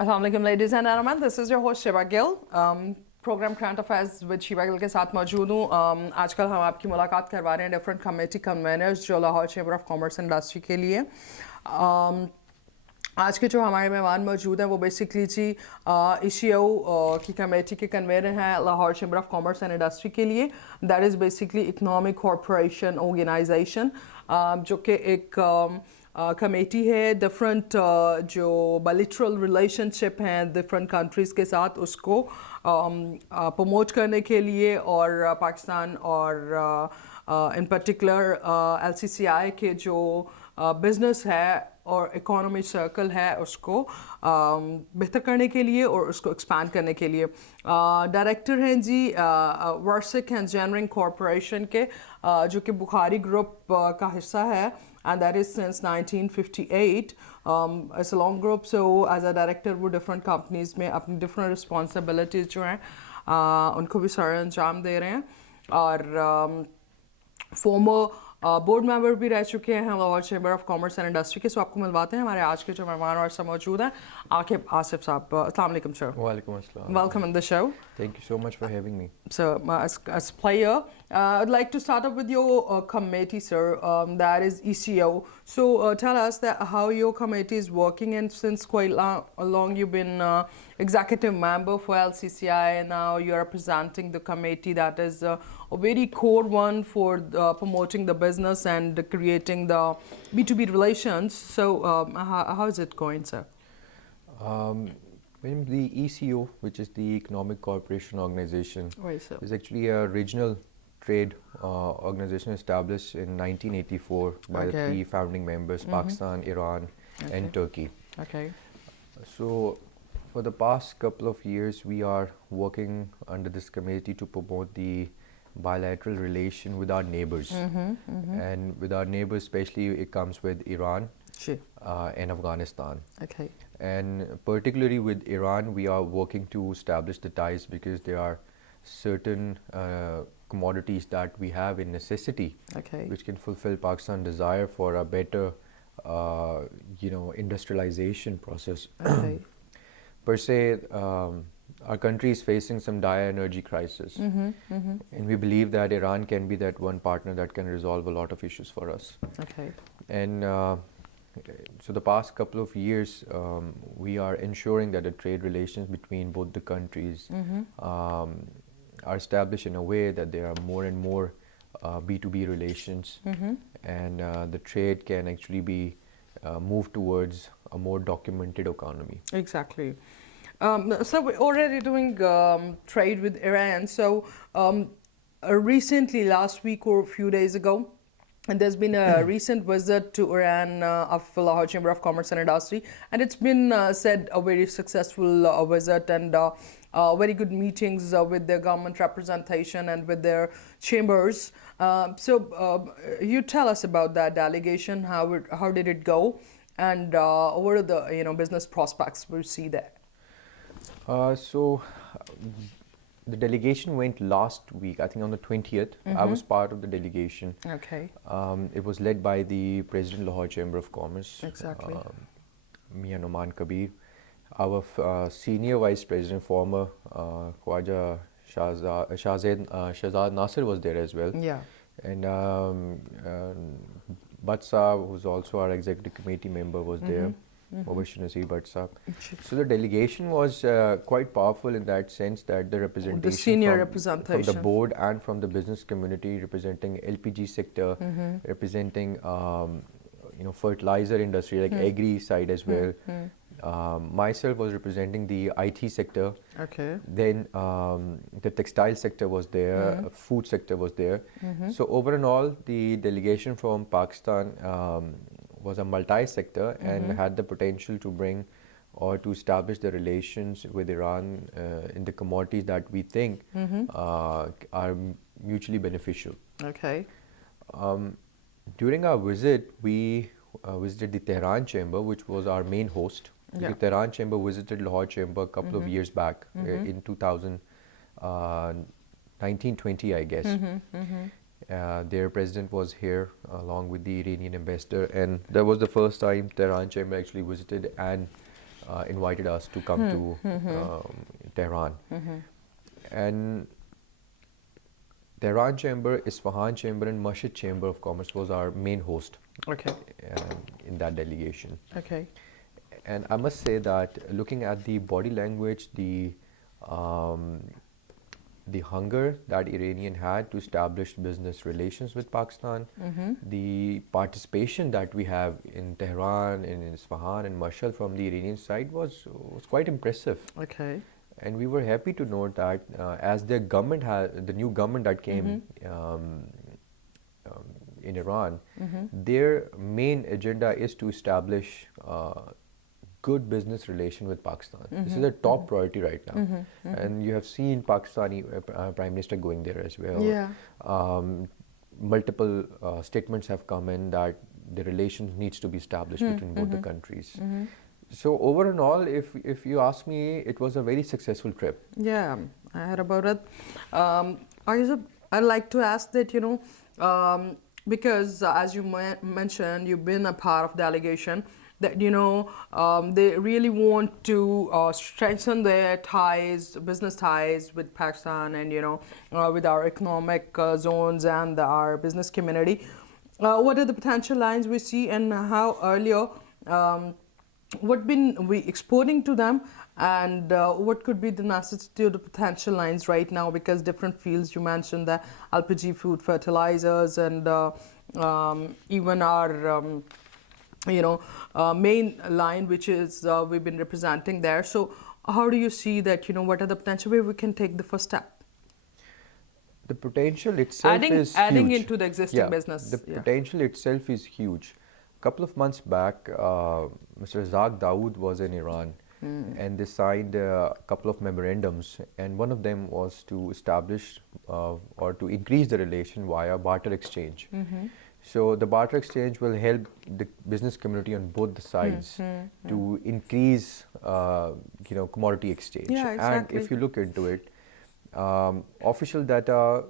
Assalamualaikum ladies and gentlemen, this is your host Shiba Gill. Programme current affairs with Shiba Gill के साथ मौजूद हूँ। आजकल हम आपकी मुलाकात करवा रहे हैं डिफरेंट कमेटी कन्वेनर्स जो Lahore chamber of commerce industry के लिए। आज के जो हमारे मेहमान मौजूद हैं वो बेसिकली जी ईसीओ की कमेटी के कन्वेनर हैं Lahore chamber of commerce and industry के लिए। That is basically economic corporation organisation, जो कि एक कमेटी है डिफरेंट जो बायलैटरल रिलेशनशिप हैं डिफरेंट कंट्रीज़ के साथ उसको प्रमोट करने के लिए, और पाकिस्तान और इन पर्टिकुलर एलसीसीआई के जो बिज़नेस है और इकोनॉमी सर्कल है उसको बेहतर करने के लिए और उसको एक्सपैंड करने के लिए। डायरेक्टर हैं जी वर्सिक इंजीनियरिंग कॉरपोरेशन के, जो कि बुखारी ग्रुप का हिस्सा है, and that is since 1958. It's a long group, so as a director वो different companies में अपनी different responsibilities जो हैं उनको भी सारे अंजाम दे रहे हैं, और former बोर्ड मेंबर भी रह चुके हैं Lahore chamber of commerce and industry के। सो आपको मिलवाते हैं हमारे आज के जो मेहमान और सब मौजूद हैं। आकिब आसिफ साहब, अस्सलाम वालेकुम सर। वालेकुम अस्सलाम। Welcome in the show. Thank you so much for having me. So, as player, I'd like to start up with your committee, sir. That is ECO. So, tell us that how your committee is working, and since quite long you've been executive member for LCCI, and now you're representing the committee that is a very core one for promoting the business and creating the B2B relations. So, how is it going, sir? The ECO, which is the Economic Cooperation Organization, Right, sir. is actually a regional trade organization established in 1984 by the three founding members, Pakistan, Iran, and Turkey. Okay. So, for the past couple of years, we are working under this committee to promote the bilateral relation with our neighbors. And with our neighbors, especially, it comes with Iran and Afghanistan. Okay. And particularly with Iran, we are working to establish the ties because there are certain commodities that we have in necessity, which can fulfill Pakistan's desire for a better, industrialization process. Per se, our country is facing some dire energy crisis, and we believe that Iran can be that one partner that can resolve a lot of issues for us. And so the past couple of years, we are ensuring that the trade relations between both the countries are established in a way that there are more and more B2B relations, and the trade can actually be moved towards a more documented economy. Exactly. So we're already doing trade with Iran. So recently, last week or a few days ago, and there's been a recent visit to Iran of Lahore Chamber of Commerce and Industry, and it's been said a very successful visit and very good meetings with their government representation and with their chambers. So you tell us about that delegation. How did it go, and what are the business prospects we see there? So the delegation went last week, I think on the 20th. I was part of the delegation. Okay. It was led by the President of Lahore Chamber of Commerce, Exactly. Mia Noman Kabir. Our senior Vice President, former Khwaja Shahzad Nasir was there as well. Yeah. And Bhatt Saab, who's also our executive committee member, was there. So the delegation was quite powerful in that sense that the representation the senior representation from the board and from the business community, representing LPG sector, representing fertilizer industry like agri side as well. Myself was representing the IT sector. Okay. Then the textile sector was there, food sector was there. So overall, the delegation from Pakistan was a multi-sector and had the potential to bring or to establish the relations with Iran in the commodities that we think are mutually beneficial. Okay. During our visit, we visited the Tehran Chamber, which was our main host. The Tehran Chamber visited Lahore Chamber a couple of years back in 2019-20, I guess. Their president was here along with the Iranian ambassador, and that was the first time Tehran Chamber actually visited and invited us to come to Tehran. And Tehran Chamber, Isfahan Chamber, and Mashhad Chamber of Commerce was our main host in that delegation. Okay. And I must say that looking at the body language, the hunger that Iranian had to establish business relations with Pakistan, the participation that we have in Tehran, in Isfahan, and Mashhad from the Iranian side was quite impressive. Okay. And we were happy to note that as the government the new government that came in Iran, their main agenda is to establish good business relation with Pakistan. This is a top priority right now. And you have seen Pakistani Prime Minister going there as well. Yeah. Multiple statements have come in that the relations needs to be established between both the countries. So over and all, if you ask me, it was a very successful trip. Yeah, I heard about it. I'd like to ask that, because as you mentioned, you've been a part of delegation, that, they really want to strengthen their ties, business ties with Pakistan and, with our economic zones and our business community. What are the potential lines we see, and how earlier what been we exporting to them, and what could be the necessity of the potential lines right now, because different fields you mentioned, the LPG food fertilizers, and even our main line, which is we've been representing there. So how do you see that, what are the potential way we can take the first step? The potential itself is adding huge. into the existing business. The potential itself is huge. A couple of months back, Mr. Razak Dawood was in Iran, and they signed a couple of memorandums, and one of them was to establish or to increase the relation via barter exchange. So the barter exchange will help the business community on both the sides to increase, commodity exchange. Yeah, exactly. And if you look into it, official data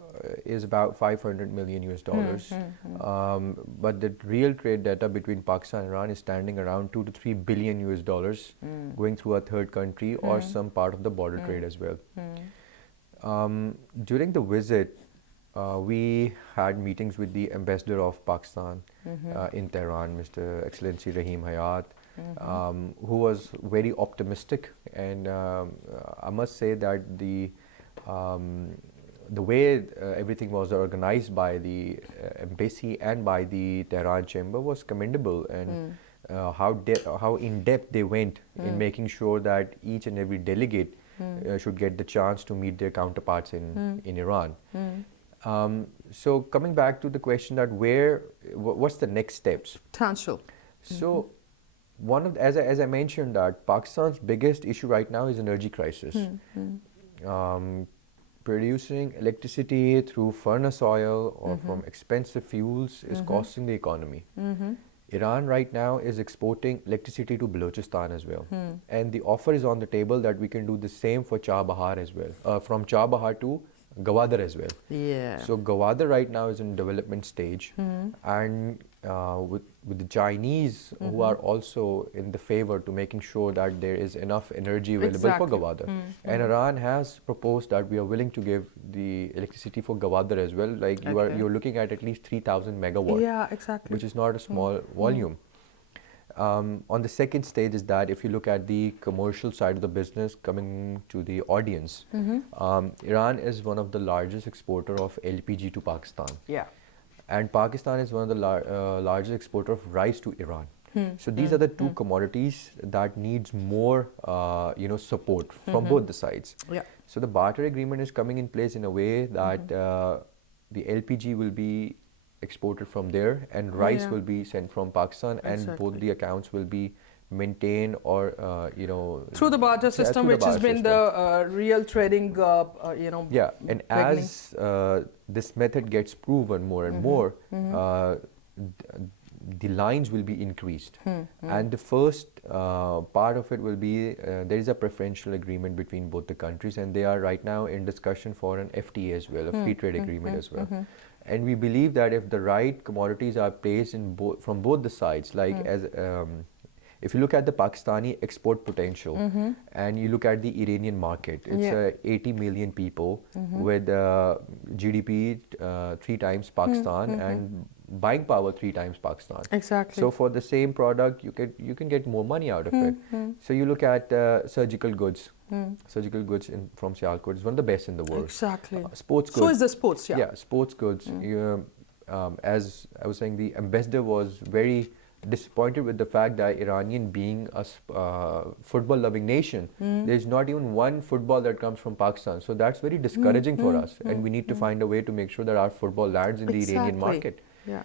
is about 500 million US dollars, but the real trade data between Pakistan and Iran is standing around 2 to 3 billion US dollars going through a third country or some part of the border trade as well. During the visit, we had meetings with the ambassador of Pakistan in Tehran, Mr. Excellency Rahim Hayat, who was very optimistic, and I must say that the way everything was organized by the embassy and by the Tehran chamber was commendable, and how in depth they went in making sure that each and every delegate should get the chance to meet their counterparts in Iran. So coming back to the question that what's the next steps? Potential. So one of as I mentioned, that Pakistan's biggest issue right now is energy crisis. Producing electricity through furnace oil or from expensive fuels is costing the economy. Iran right now is exporting electricity to Balochistan as well, and the offer is on the table that we can do the same for Chabahar as well, from Chabahar to Gwadar as well. Yeah. So Gwadar right now is in development stage, and with the Chinese who are also in the favor to making sure that there is enough energy available for Gwadar. And Iran has proposed that we are willing to give the electricity for Gwadar as well. Like you're looking at least 3,000 megawatt. Yeah, exactly. Which is not a small volume. On the second stage is that if you look at the commercial side of the business, coming to the audience, Iran is one of the largest exporter of LPG to Pakistan. Yeah. And Pakistan is one of the largest exporter of rice to Iran. So these are the two commodities that needs more, support from both the sides. Yeah. So the barter agreement is coming in place in a way that the LPG will be exported from there and rice will be sent from Pakistan, and both the accounts will be maintained or through the barter system, which has been the real trading yeah, and as this method gets proven more and more, the lines will be increased, and the first part of it will be there is a preferential agreement between both the countries, and they are right now in discussion for an FTA as well, a free trade agreement as well. And we believe that if the right commodities are placed in from both the sides, like if you look at the Pakistani export potential and you look at the Iranian market, it's 80 million people with GDP 3 times Pakistan and buying power 3 times Pakistan. Exactly. So for the same product, you can get more money out of it. So you look at surgical goods. Surgical goods from Sialkot is one of the best in the world. Exactly. Sports goods. So is the sports, yeah. Yeah, sports goods. As I was saying, the ambassador was very disappointed with the fact that Iranian being a football-loving nation, there's not even one football that comes from Pakistan. So that's very discouraging for us, and we need to find a way to make sure that our football lands in the Iranian market. Yeah.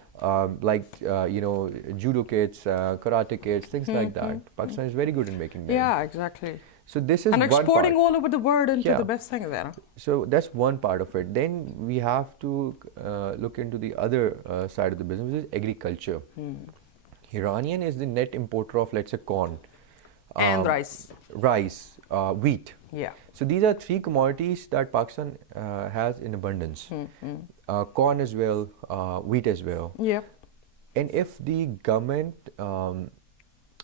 Like judo kits, karate kits, things like that. Pakistan is very good in making them. Yeah, exactly. So this is and one exporting part. all over the world into the best thing there. So that's one part of it. Then we have to look into the other side of the business, which is agriculture. Iranian is the net importer of, let's say, corn. And rice. Rice, wheat. Yeah. So these are 3 commodities that Pakistan has in abundance. Corn as well, wheat as well. Yeah. And if the government,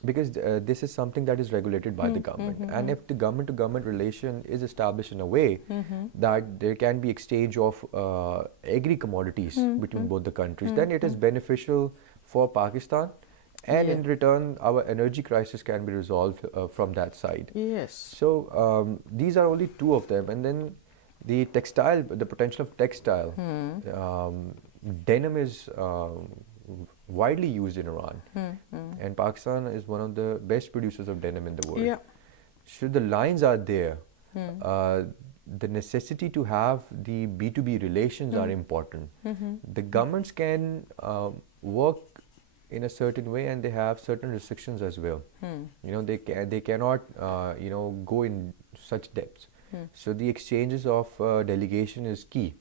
because this is something that is regulated by the government, and if the government-to-government relation is established in a way that there can be exchange of agri-commodities between both the countries, then it is beneficial for Pakistan. And in return, our energy crisis can be resolved from that side. Yes. So these are only 2 of them. And then the textile, the potential of textile, denim is widely used in Iran. And Pakistan is one of the best producers of denim in the world. Yeah. So the lines are there. The necessity to have the B2B relations are important. The governments can work in a certain way, and they have certain restrictions as well. They cannot go in such depths. So the exchanges of delegation is key.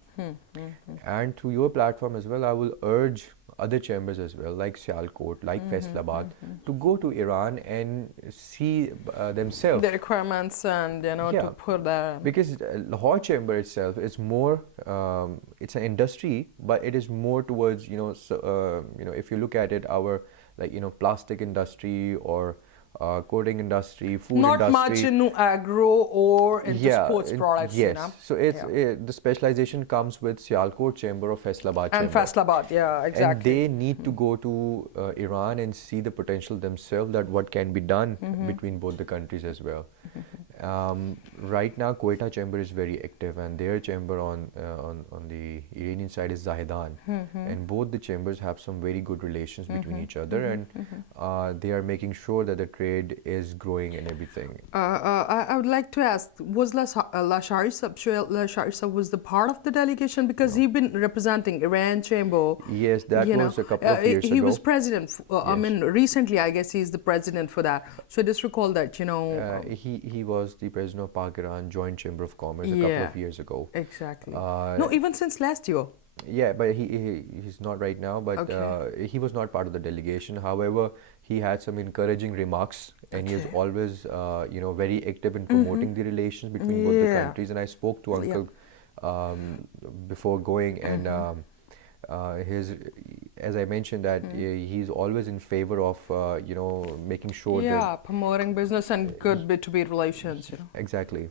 And through your platform as well, I will urge other chambers as well, like Sialkot, like Faisalabad, to go to Iran and see themselves. The requirements and, to put the... Because Lahore chamber itself is more, it's an industry, but it is more towards, if you look at it, our, plastic industry or coating industry, food not industry. Not much in agro or into sports products. Yes. So the specialization comes with Sialkot chamber or Faisalabad chamber. And Faisalabad, yeah, exactly. And they need to go to Iran and see the potential themselves, that what can be done between both the countries as well. Right now, Quetta chamber is very active, and their chamber on the Iranian side is Zahedan. And both the chambers have some very good relations between each other, and they are making sure that the trade is growing and everything. I would like to ask, was Lashari Sab was the part of the delegation? Because he's been representing Iran chamber. Yes, that was a couple of years ago. He was president. I mean, recently, I guess he's the president for that. So I just recall that, he was the president of Pak-Iran Joint Chamber of Commerce a couple of years ago. Exactly. No, even since last year. Yeah, but he's not right now, but he was not part of the delegation. However, he had some encouraging remarks, and he is always, very active in promoting the relations between both the countries. And I spoke to Uncle before going, and as I mentioned, that he's always in favor of, making sure that promoting business and good B2B relations. Exactly.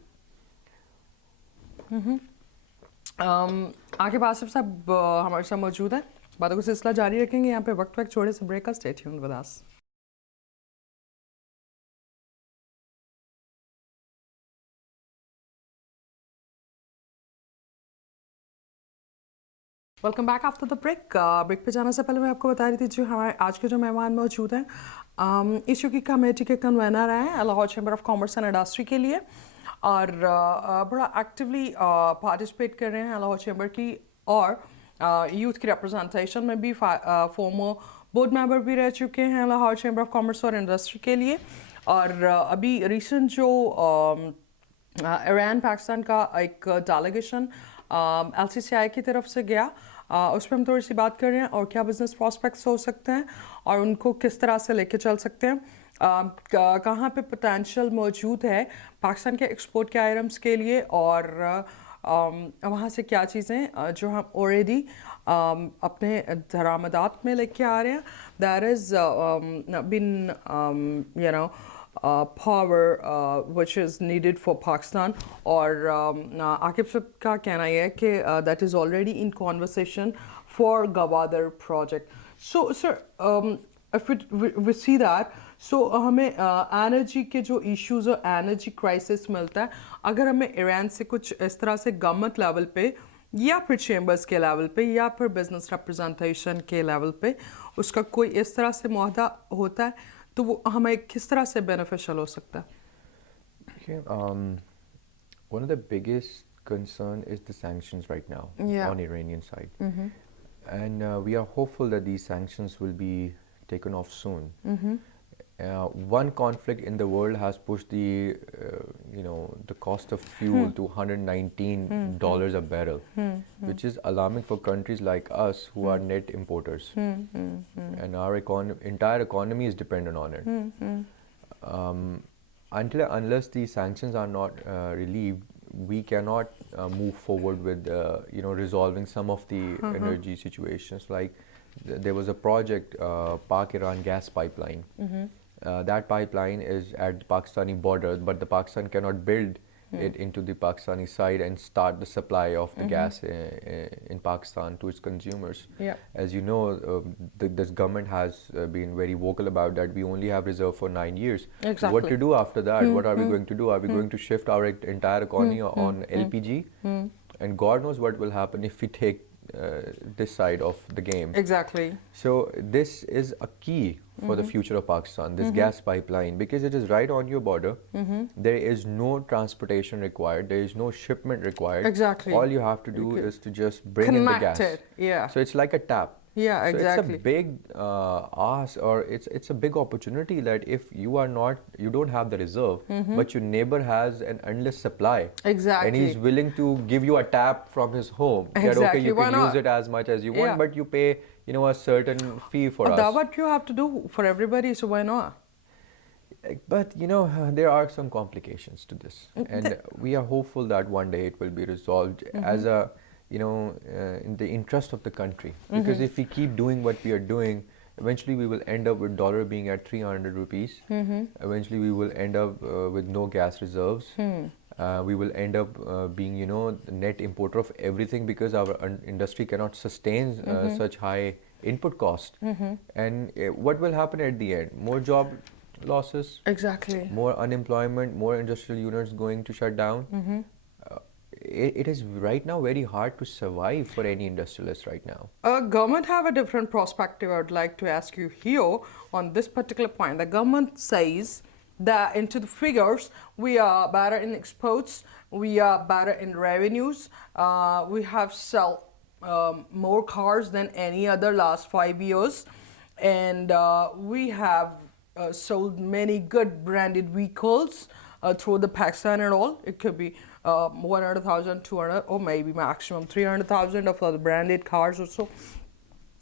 Aqib Asif साहब हमारे साथ मौजूद हैं, बातों को सिलसिला जारी रखेंगे। यहाँ पे वक्त छोड़े से ब्रेक का, stay tuned with us. Welcome back after the break. Break पे जाने से पहले मैं आपको बता रही थी जो हमारे आज के जो मेहमान मौजूद हैं इशू की कमेटी के कन्वेनर हैं Lahore chamber of commerce and industry के लिए, और बड़ा एक्टिवली पार्टिसिपेट कर रहे हैं लाहौर चैम्बर की, और यूथ की रिप्रेजेंटेशन में भी फॉर्मर बोर्ड मेंबर भी रह चुके हैं लाहौर चैम्बर ऑफ कॉमर्स और इंडस्ट्री के लिए। और अभी रिसेंट जो ईरान पाकिस्तान का एक डेलीगेशन LCCI की तरफ से गया, उस पर हम थोड़ी सी बात कर रहे हैं, और क्या बिजनेस प्रॉस्पेक्ट्स हो सकते हैं और उनको किस तरह से लेके चल सकते हैं, कहाँ पे पोटेंशियल मौजूद है पाकिस्तान के एक्सपोर्ट के आइटम्स के लिए, और वहाँ से क्या चीज़ें जो हम ऑलरेडी अपने दरामदात में लेके आ रहे हैं, that is been you know power which is needed for Pakistan. और आकिब साहब का कहना यह है कि that is already in conversation for Gwadar project. So sir, if we see that, so हमें एनर्जी के जो इश्यूज और एनर्जी क्राइसिस मिलता है, अगर हमें ईरान से कुछ इस तरह से गवर्नमेंट लेवल पे या फिर चेंबर्स के लेवल पे या फिर बिजनेस रिप्रेजेंटेशन के लेवल पे उसका कोई इस तरह से मुआहदा होता है, तो वो हमें किस तरह से बेनिफिशियल हो सकता है? Okay, one of the biggest concern is the sanctions right now on Iranian side. And we are hopeful that these sanctions will be taken off soon. One conflict in the world has pushed the the cost of fuel to $119 a barrel, which is alarming for countries like us who are net importers, and our entire economy is dependent on it. Unless these sanctions are not relieved, we cannot move forward with resolving some of the energy situations. Like there was a project, Pak-Iran gas pipeline. That pipeline is at the Pakistani border, but the Pakistan cannot build it into the Pakistani side and start the supply of the gas in Pakistan to its consumers. As you know, this government has been very vocal about that. We only have reserve for 9 years. Exactly. What to do after that? What are we going to do? Are we going to shift our entire economy on LPG? And God knows what will happen if we take this side of the game. Exactly. So this is a key for the future of Pakistan, this gas pipeline, because it is right on your border. There is no transportation required. There is no shipment required. Exactly. All you have to do is to just bring in the gas. Connect it. Yeah. So it's like a tap. Yeah, So exactly. it's a big ask, or it's a big opportunity that if you don't have the reserve, but your neighbor has an endless supply. Exactly. And he's willing to give you a tap from his home. That okay, Exactly. you Why can not? use it as much as you want, Yeah. but you pay a certain fee for us. That's what you have to do for everybody, so why not? But there are some complications to this, and we are hopeful that one day it will be resolved as a in the interest of the country. Because if we keep doing what we are doing, eventually we will end up with dollar being at 300 rupees. Eventually we will end up with no gas reserves. We will end up being the net importer of everything, because our industry cannot sustain such high input cost. And what will happen at the end? More job losses. Exactly. More unemployment, more industrial units going to shut down. It is right now very hard to survive for any industrialist right now. Government have a different perspective. I would like to ask you here on this particular point. The government says that into the figures, we are better in exports, we are better in revenues, we have sell more cars than any other last 5 years, and we have sold many good branded vehicles through the Pakistan and all. It could be 100,000, 200, or maybe maximum 300,000 of the branded cars or so.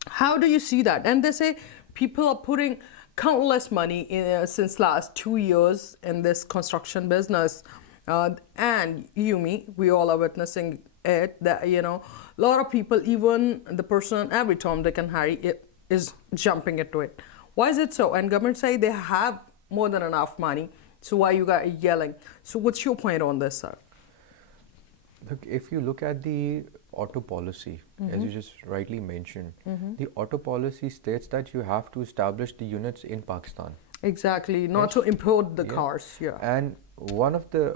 How do you see that? And they say people are putting countless money in, since last 2 years in this construction business, and we all are witnessing it, that a lot of people, even the person every time they can hire it, is jumping into it. Why is it so? And government say they have more than enough money, so why you guys yelling? So what's your point on this, sir? Look, if you look at the auto policy, as you just rightly mentioned, the auto policy states that you have to establish the units in Pakistan. Exactly, not to import the cars. Yeah. And one of the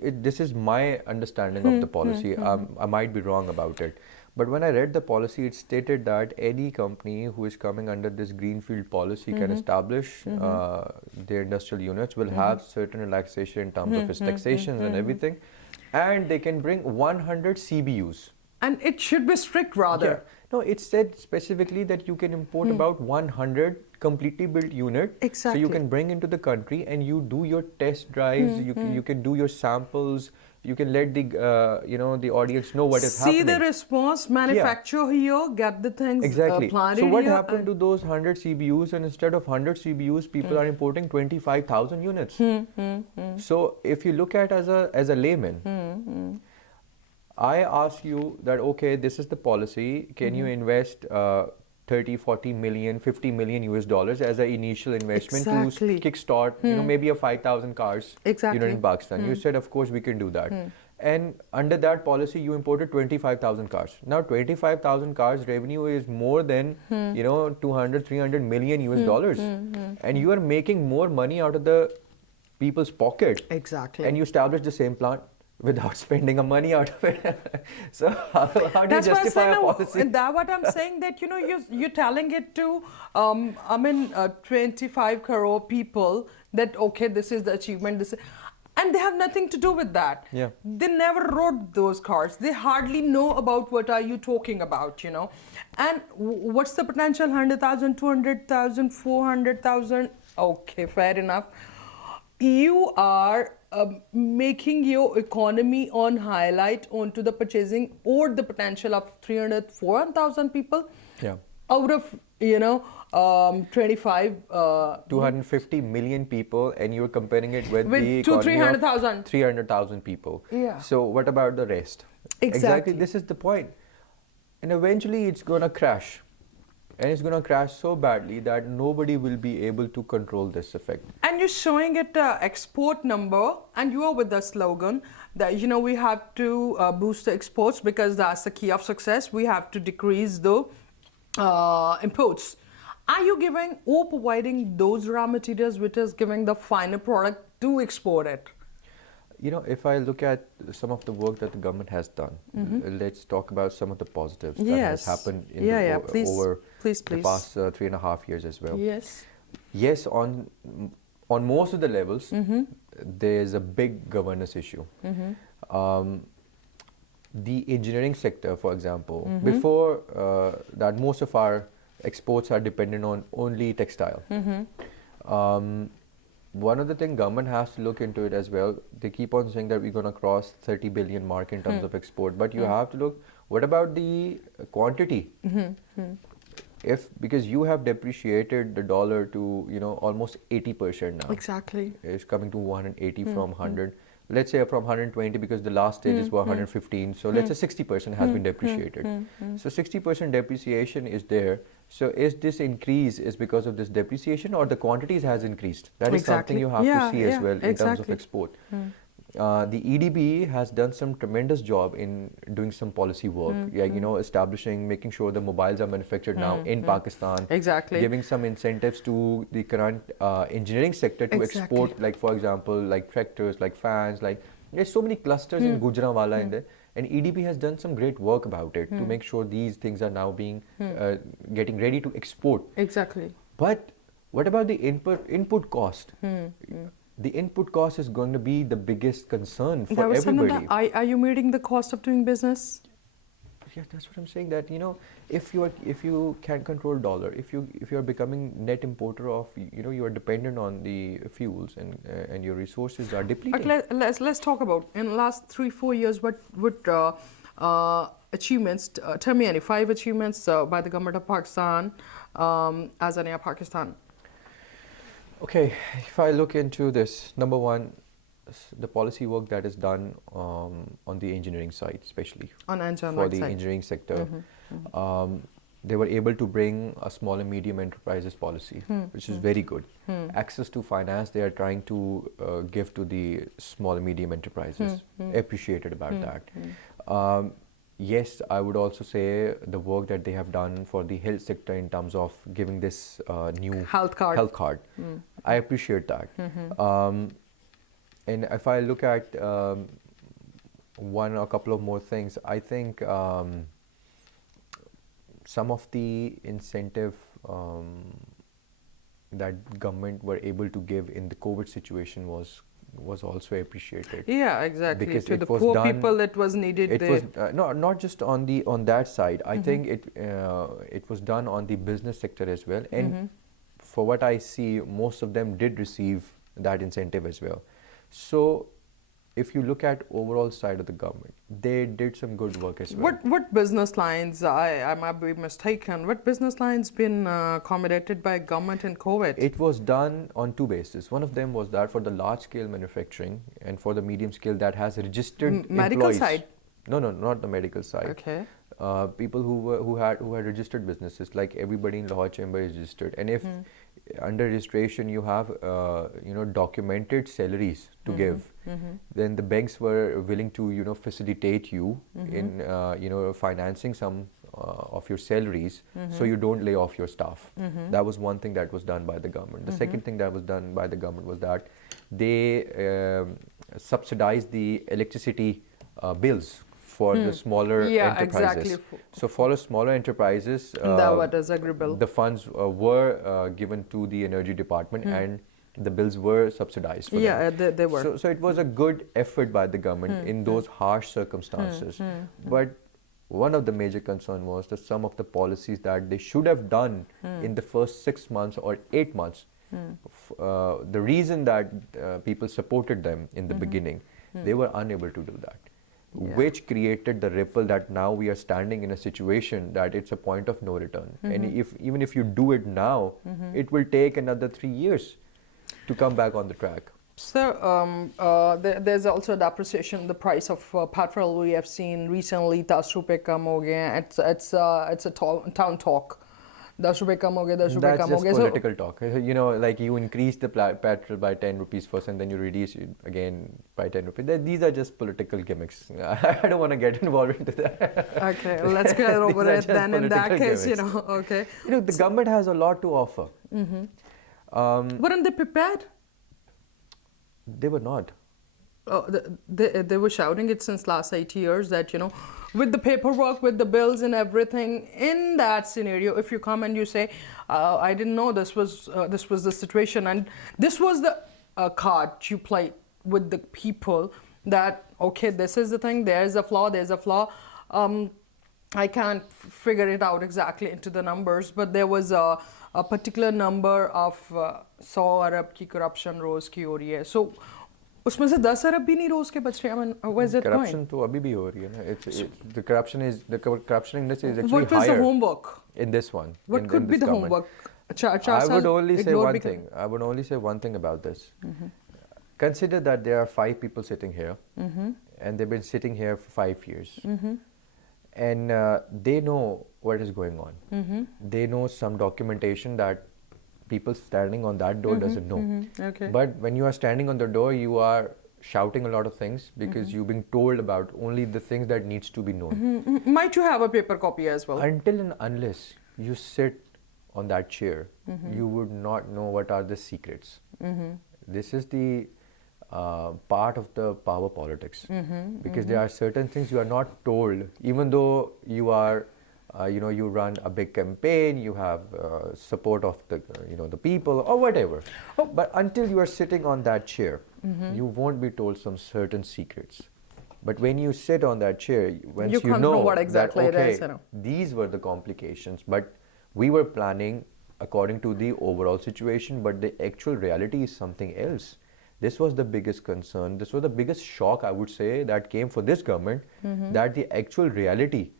this is my understanding of the policy. I might be wrong about it, but when I read the policy, it stated that any company who is coming under this greenfield policy can establish their industrial units, will have certain relaxation in terms of its taxations and everything, and they can bring 100 CBUs. And it should be strict rather. Yeah. No, it said specifically that you can import about 100 completely built unit. Exactly. So you can bring into the country and you do your test drives, you can do your samples, you can let the the audience know what is happening. See the response, manufacture here, get the things Exactly. planted So what here, happened to those 100 CBUs, and instead of 100 CBUs, people are importing 25,000 units. So if you look at as a layman, I ask you that, okay, this is the policy. Can you invest 30, 40 million, 50 million US dollars as an initial investment to Exactly. kickstart, maybe a 5,000 cars Exactly. unit in Pakistan? You said, of course, we can do that. And under that policy, you imported 25,000 cars. Now, 25,000 cars revenue is more than, 200, 300 million US dollars. And you are making more money out of the people's pocket. Exactly. And you establish the same plant without spending a money out of it. So how do you That's why justify a I'm saying, policy? that what I'm saying, that you're telling it to 25 crore people that okay, this is the achievement, this is, and they have nothing to do with that. Yeah. They never rode those cars. They hardly know about what are you talking about, And what's the potential? 100,000, 200,000, 400,000. Okay, fair enough. You are making your economy on highlight onto the purchasing or the potential of 300, 400,000 people. Yeah. Out of 25 250 million people, and you're comparing it with the to economy of 300,000. 300,000 people. Yeah. So what about the rest? Exactly. This is the point. And eventually it's going to crash. And it's going to crash so badly that nobody will be able to control this effect. And you're showing it export number, and you are with the slogan that we have to boost the exports because that's the key of success. We have to decrease the imports. Are you giving or providing those raw materials which is giving the final product to export it? If I look at some of the work that the government has done, let's talk about some of the positives that has happened in over the past 3.5 years as well. Yes, on most of the levels, there's a big governance issue. The engineering sector, for example, before that, most of our exports are dependent on only textile. One of the things government has to look into it as well. They keep on saying that we're going to cross 30 billion mark in terms of export, but you have to look, what about the quantity? Because you have depreciated the dollar to almost 80% now. Exactly. It's coming to 180 from 100. Let's say from 120, because the last stages were 115. So let's say 60% has been depreciated. So 60% depreciation is there. So is this increase is because of this depreciation, or the quantities has increased? That is something you have to see as well in terms of export. The EDB has done some tremendous job in doing some policy work, establishing, making sure the mobiles are manufactured now in Pakistan, giving some incentives to the current engineering sector to export, like for example, like tractors, like fans, like there's so many clusters in Gujranwala in there, and EDB has done some great work about it to make sure these things are now being getting ready to export. But what about the input cost? The input cost is going to be the biggest concern for everybody. Are you meeting the cost of doing business? Yeah, that's what I'm saying. That if you can control dollar, if you are becoming net importer of, you are dependent on the fuels, and your resources are depleting. But let's talk about in the last 3-4 years what achievements. Tell me any 5 achievements by the government of Pakistan as an Air Pakistan. Okay, if I look into this, number one, the policy work that is done on the engineering side, especially for the engineering sector, they were able to bring a small and medium enterprises policy, which is very good. Access to finance, they are trying to give to the small and medium enterprises. Appreciated about that. Yes, I would also say the work that they have done for the health sector in terms of giving this new health card. I appreciate that. And if I look at one or a couple of more things, I think some of the incentive that government were able to give in the COVID situation was also appreciated. Yeah, exactly. Because to the poor people, it was needed. It was not just on that side. I think it was done on the business sector as well. And for what I see, most of them did receive that incentive as well. So if you look at overall side of the government, they did some good work as well. What business lines, I might be mistaken, what business lines been accommodated by government in COVID? It was done on 2 bases. One of them was that for the large scale manufacturing, and for the medium scale that has registered medical employees. side. No, no, not the medical side. Okay. People who had registered businesses, like everybody in Lahore Chamber is registered, and if under registration you have documented salaries to give, then the banks were willing to facilitate you in financing some of your salaries, so you don't lay off your staff. That was one thing that was done by the government. The second thing that was done by the government was that they subsidized the electricity bills for the smaller Yeah, enterprises. exactly. So for the smaller enterprises, That what is agreeable. the funds were given to the energy department, and the bills were subsidized for them. Yeah, they were. So it was a good effort by the government in those harsh circumstances. But one of the major concern was that some of the policies that they should have done in the first 6 months or 8 months, the reason that people supported them in the beginning, they were unable to do that. Yeah. Which created the ripple that now we are standing in a situation that it's a point of no return. And even if you do it now, it will take another 3 years to come back on the track. So there's also depreciation in the price of petrol. We have seen recently 10 rupees kam ho gaye. It's a town talk. 10 rupees kam ho gaye, 10 rupees That's kam ho just gaye. political talk. Like you increase the petrol by 10 rupees first and then you reduce it again by 10 rupees. These are just political gimmicks. I don't want to get involved into that. Okay, let's get over it then. In that case, gimmicks. Okay. The government has a lot to offer. Weren't they prepared? They were not. They were shouting it since last 8 years that, with the paperwork, with the bills and everything, in that scenario, if you come and you say, I didn't know this was the situation, and this was the card you played with the people, that, okay, this is the thing, there's a flaw, I can't figure it out exactly into the numbers, but there was a particular number of 100 अरब की corruption रोज की हो रही है. So उसमें से 10 अरब भी नहीं रोज के बच रहे. I mean, where's it corruption going? तो अभी भी हो रही है ना. The corruption industry is actually What was higher the homework? in this one. What could be the homework? I would only say one thing. I would only say one thing about this. Consider that there are 5 people sitting here, and they've been sitting here for 5 years, and they know what is going on. They know some documentation that people standing on that door doesn't know. Okay. But when you are standing on the door, you are shouting a lot of things because you've been told about only the things that needs to be known. Might you have a paper copy as well? Until and unless you sit on that chair, you would not know what are the secrets. This is the part of the power politics, because there are certain things you are not told, even though you are you run a big campaign, you have support of the the people or whatever, but until you are sitting on that chair, you won't be told some certain secrets. But when you sit on that chair, once you know what exactly that, okay, it is, these were the complications, but we were planning according to the overall situation, but the actual reality is something else. This was the biggest concern. This was the biggest shock, I would say, that came for this government, that the actual reality,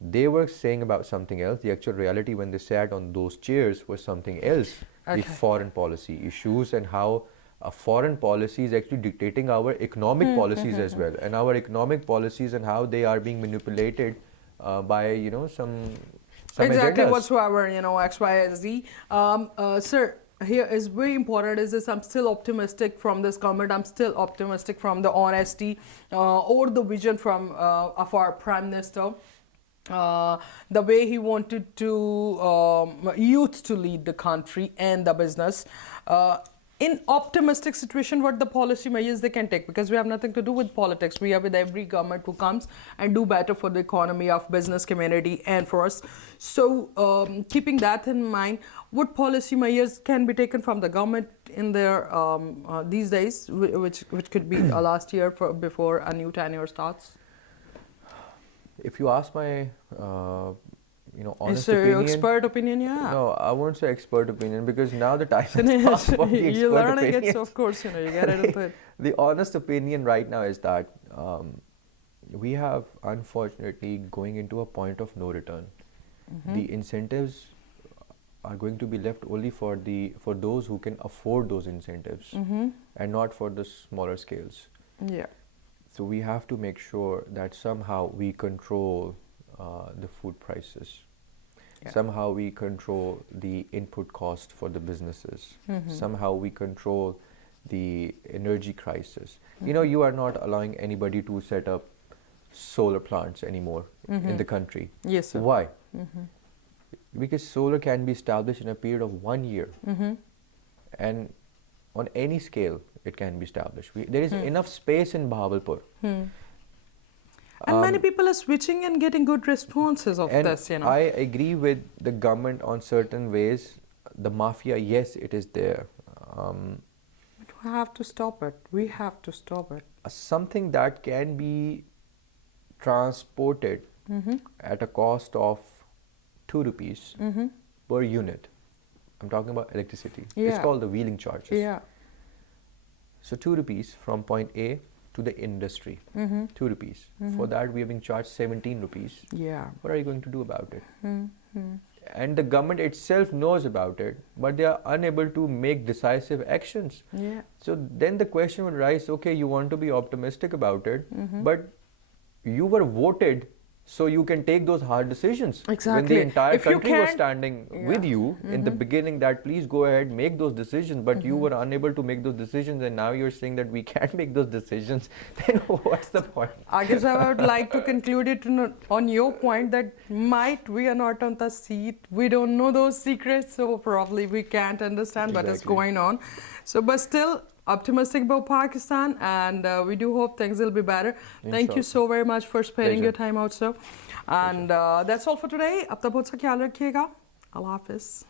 they were saying about something else. The actual reality when they sat on those chairs was something else. Okay. The foreign policy issues and how foreign policy is actually dictating our economic policies as well, and our economic policies and how they are being manipulated by some exactly agendas. whatsoever, X, Y, and Z. Sir, here is very important is this: I'm still optimistic from this government. I'm still optimistic from the honesty or the vision from of our Prime Minister. The way he wanted to youth to lead the country and the business. In optimistic situation, what the policy measures they can take, because we have nothing to do with politics. We are with every government who comes and do better for the economy of business community and for us. So keeping that in mind, what policy measures can be taken from the government in their these days, which could be last year before a new tenure starts? If you ask my honest Is your opinion, expert opinion? Yeah. No, I won't say expert opinion, because now the time has passed for the You're expert learning opinions. it, so of course you get it into it. The honest opinion right now is that we have unfortunately going into a point of no return. The incentives are going to be left only for those who can afford those incentives, and not for the smaller scales. Yeah. So we have to make sure that somehow we control the food prices. Yeah. Somehow we control the input cost for the businesses. Somehow we control the energy crisis. You know, you are not allowing anybody to set up solar plants anymore in the country. Yes, sir. Why? Because solar can be established in a period of 1 year. And on any scale, it can be established. There is enough space in Bahawalpur. And many people are switching and getting good responses of And this, you know. I agree with the government on certain ways. The mafia, yes, it is there. But we have to stop it. We have to stop it. Something that can be transported at a cost of 2 rupees per unit. I'm talking about electricity. It's Yeah. called the wheeling charges. Yeah. So 2 rupees from point A to the industry. 2 rupees. For that we are being charged 17 rupees. Yeah. What are you going to do about it? And the government itself knows about it, but they are unable to make decisive actions. Yeah. So then the question would rise, okay, you want to be optimistic about it, but you were voted so you can take those hard decisions. Exactly. When the entire If you country was can't- standing with you in the beginning that please go ahead, make those decisions, but you were unable to make those decisions and now you're saying that we can't make those decisions, then what's the point? I guess I would like to conclude it on your point that might we are not on the seat, we don't know those secrets, so probably we can't understand what is Exactly. going on. So, but still optimistic about Pakistan, and we do hope things will be better. Thank you so very much for sparing your time out, sir. And that's all for today. Ab tak bahut sa khayal rakhiyega. Allah Hafiz.